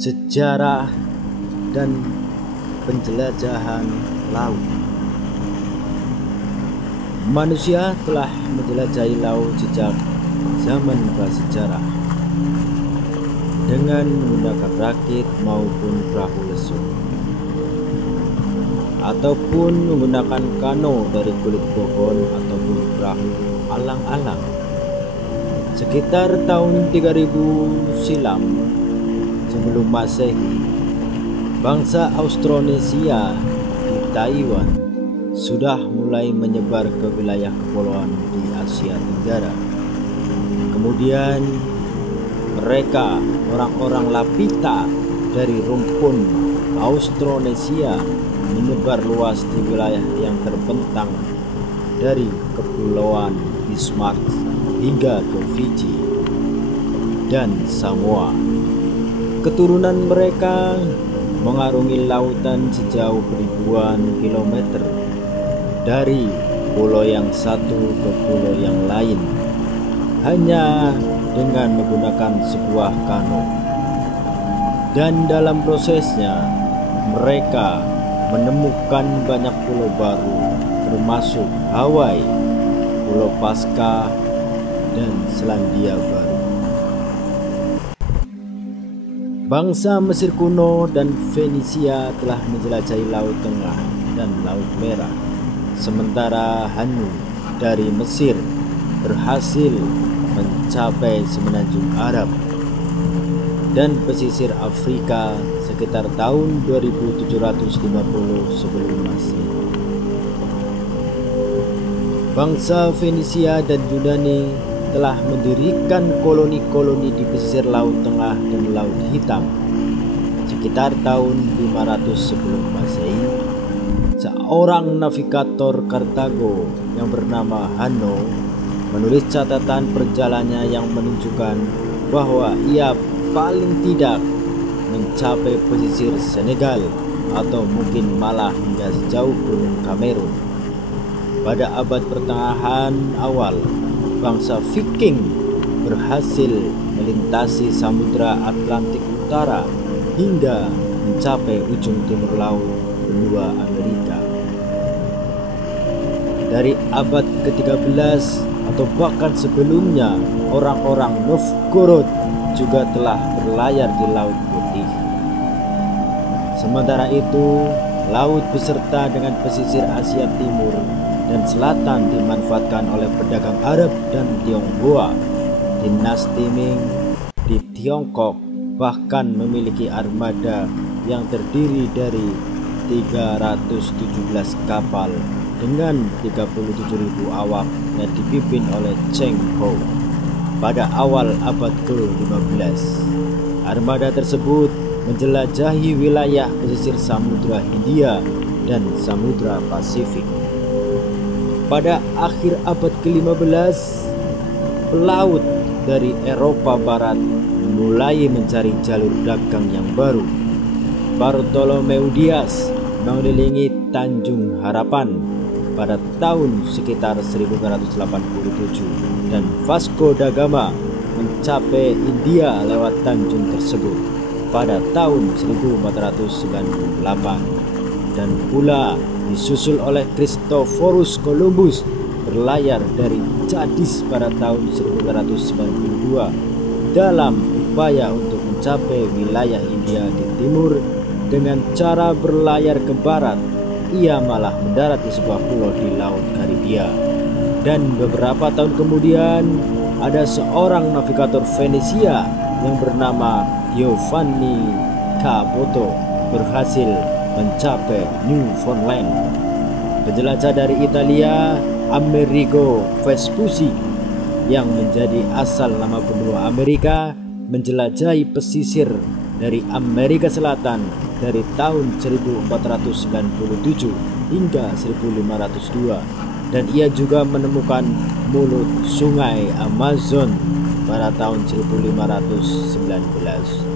sejarah dan penjelajahan laut. Manusia telah menjelajahi laut sejak zaman prasejarah dengan menggunakan rakit maupun perahu lesung, ataupun menggunakan kano dari kulit pohon ataupun perahu alang-alang. Sekitar tahun 3000 silam sebelum Masehi, bangsa Austronesia di Taiwan sudah mulai menyebar ke wilayah kepulauan di Asia Tenggara. Kemudian mereka, orang-orang Lapita dari rumpun Austronesia, menyebar luas di wilayah yang terbentang dari kepulauan Bismarck hingga ke Fiji dan Samoa. Keturunan mereka mengarungi lautan sejauh ribuan kilometer dari pulau yang satu ke pulau yang lain hanya dengan menggunakan sebuah kano. Dan dalam prosesnya mereka menemukan banyak pulau baru, termasuk Hawaii, Pulau Pascha, dan Selandia Baru. Bangsa Mesir kuno dan Fenisia telah menjelajahi Laut Tengah dan Laut Merah, sementara Hannu dari Mesir berhasil mencapai semenanjung Arab dan pesisir Afrika sekitar tahun 2750 sebelum Masehi. Bangsa Fenisia dan Yunani telah mendirikan koloni-koloni di pesisir Laut Tengah dan Laut Hitam. Sekitar tahun 500 sebelum Masehi, seorang navigator Kartago yang bernama Hanno menulis catatan perjalanannya yang menunjukkan bahwa ia paling tidak mencapai pesisir Senegal atau mungkin malah hingga sejauh gunung Kamerun. Pada abad pertengahan awal, bangsa Viking berhasil melintasi Samudra Atlantik Utara hingga mencapai ujung timur laut benua Amerika. Dari abad ke-13 atau bahkan sebelumnya, orang-orang Novgorod juga telah berlayar di Laut Putih. Sementara itu, laut beserta dengan pesisir Asia Timur dan Selatan dimanfaatkan oleh pedagang Arab dan Tionghoa. Dinasti Ming di Tiongkok bahkan memiliki armada yang terdiri dari 317 kapal dengan 37.000 awak yang dipimpin oleh Cheng Ho. Pada awal abad ke-15, armada tersebut menjelajahi wilayah pesisir Samudra Hindia dan Samudra Pasifik. Pada akhir abad ke-15, pelaut dari Eropa Barat mulai mencari jalur dagang yang baru. Bartolomeu Dias mengelilingi Tanjung Harapan pada tahun sekitar 1987 dan Vasco da Gama mencapai India lewat Tanjung tersebut pada tahun 1498 dan pula disusul oleh Christophorus Columbus berlayar dari Cadiz pada tahun 1992 dalam upaya untuk mencapai wilayah India di timur. Dengan cara berlayar ke barat, ia malah mendarat di sebuah pulau di Laut Karibia. Dan beberapa tahun kemudian, ada seorang navigator Venesia yang bernama Giovanni Caboto berhasil mencapai Newfoundland. Penjelajah dari Italia, Amerigo Vespucci, yang menjadi asal nama benua Amerika, menjelajahi pesisir dari Amerika Selatan dari tahun 1497 hingga 1502, dan ia juga menemukan mulut sungai Amazon pada tahun 1519.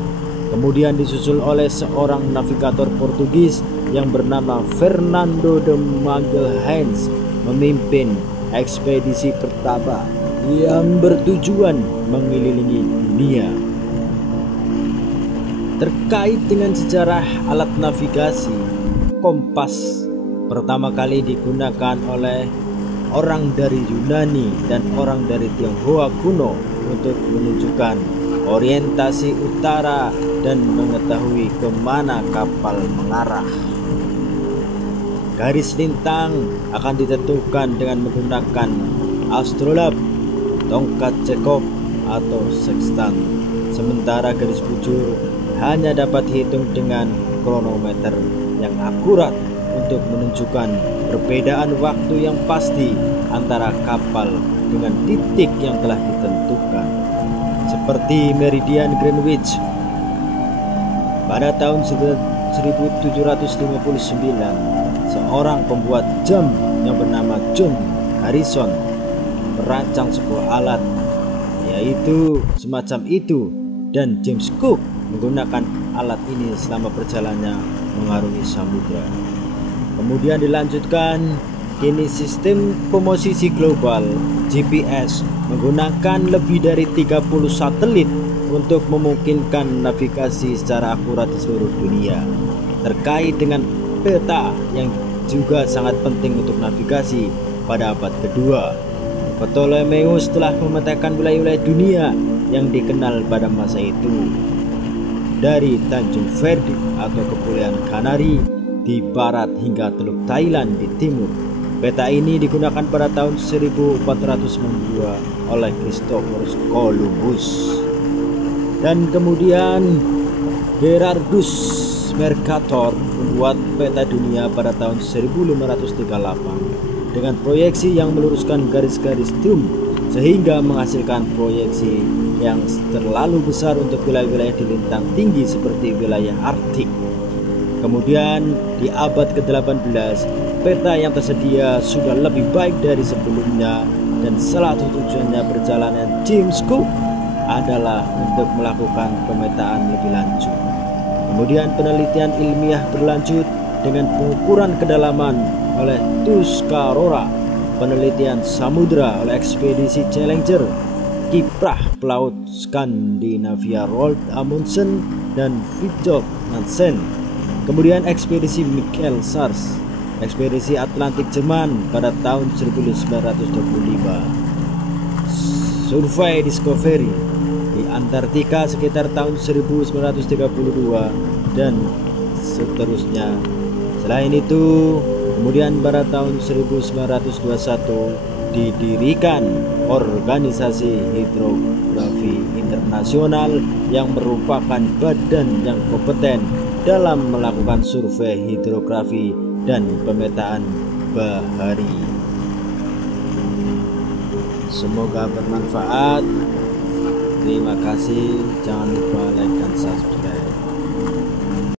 Kemudian disusul oleh seorang navigator Portugis yang bernama Fernando de Magalhães memimpin ekspedisi pertama yang bertujuan mengelilingi dunia. Terkait dengan sejarah alat navigasi, kompas pertama kali digunakan oleh orang dari Yunani dan orang dari Tionghoa kuno untuk menunjukkan orientasi utara dan mengetahui kemana kapal mengarah. Garis lintang akan ditentukan dengan menggunakan astrolabe, tongkat Chekhov atau sextant, sementara garis bujur hanya dapat dihitung dengan kronometer yang akurat untuk menunjukkan perbedaan waktu yang pasti antara kapal dengan titik yang telah ditentukan, seperti meridian Greenwich. Pada tahun 1759, seorang pembuat jam yang bernama John Harrison merancang sebuah alat yaitu semacam itu, dan James Cook menggunakan alat ini selama perjalanannya mengarungi samudra. Kemudian dilanjutkan, kini sistem posisi global GPS menggunakan lebih dari 30 satelit untuk memungkinkan navigasi secara akurat di seluruh dunia. Terkait dengan peta yang juga sangat penting untuk navigasi pada abad kedua, Ptolemeus telah memetakan wilayah-wilayah dunia yang dikenal pada masa itu, dari Tanjung Verdi atau Kepulauan Kanari di barat hingga Teluk Thailand di timur. Peta ini digunakan pada tahun 1492 oleh Christopher Columbus. Dan kemudian Gerardus Mercator membuat peta dunia pada tahun 1538 dengan proyeksi yang meluruskan garis-garis drum sehingga menghasilkan proyeksi yang terlalu besar untuk wilayah-wilayah di lintang tinggi seperti wilayah Arktik. Kemudian di abad ke-18, peta yang tersedia sudah lebih baik dari sebelumnya, dan salah satu tujuannya perjalanan James Cook adalah untuk melakukan pemetaan lebih lanjut. Kemudian penelitian ilmiah berlanjut dengan pengukuran kedalaman oleh Tuscarora, penelitian samudra oleh ekspedisi Challenger, kiprah pelaut Skandinavia Roald Amundsen dan Fridtjof Nansen. Kemudian ekspedisi Michael Sars, ekspedisi Atlantik Jerman pada tahun 1925. Survei Discovery di Antartika sekitar tahun 1932 dan seterusnya. Selain itu, kemudian pada tahun 1921 didirikan Organisasi Hidrografi Internasional yang merupakan badan yang kompeten dalam melakukan survei hidrografi dan pemetaan bahari. Semoga bermanfaat. Terima kasih. Jangan lupa like dan subscribe.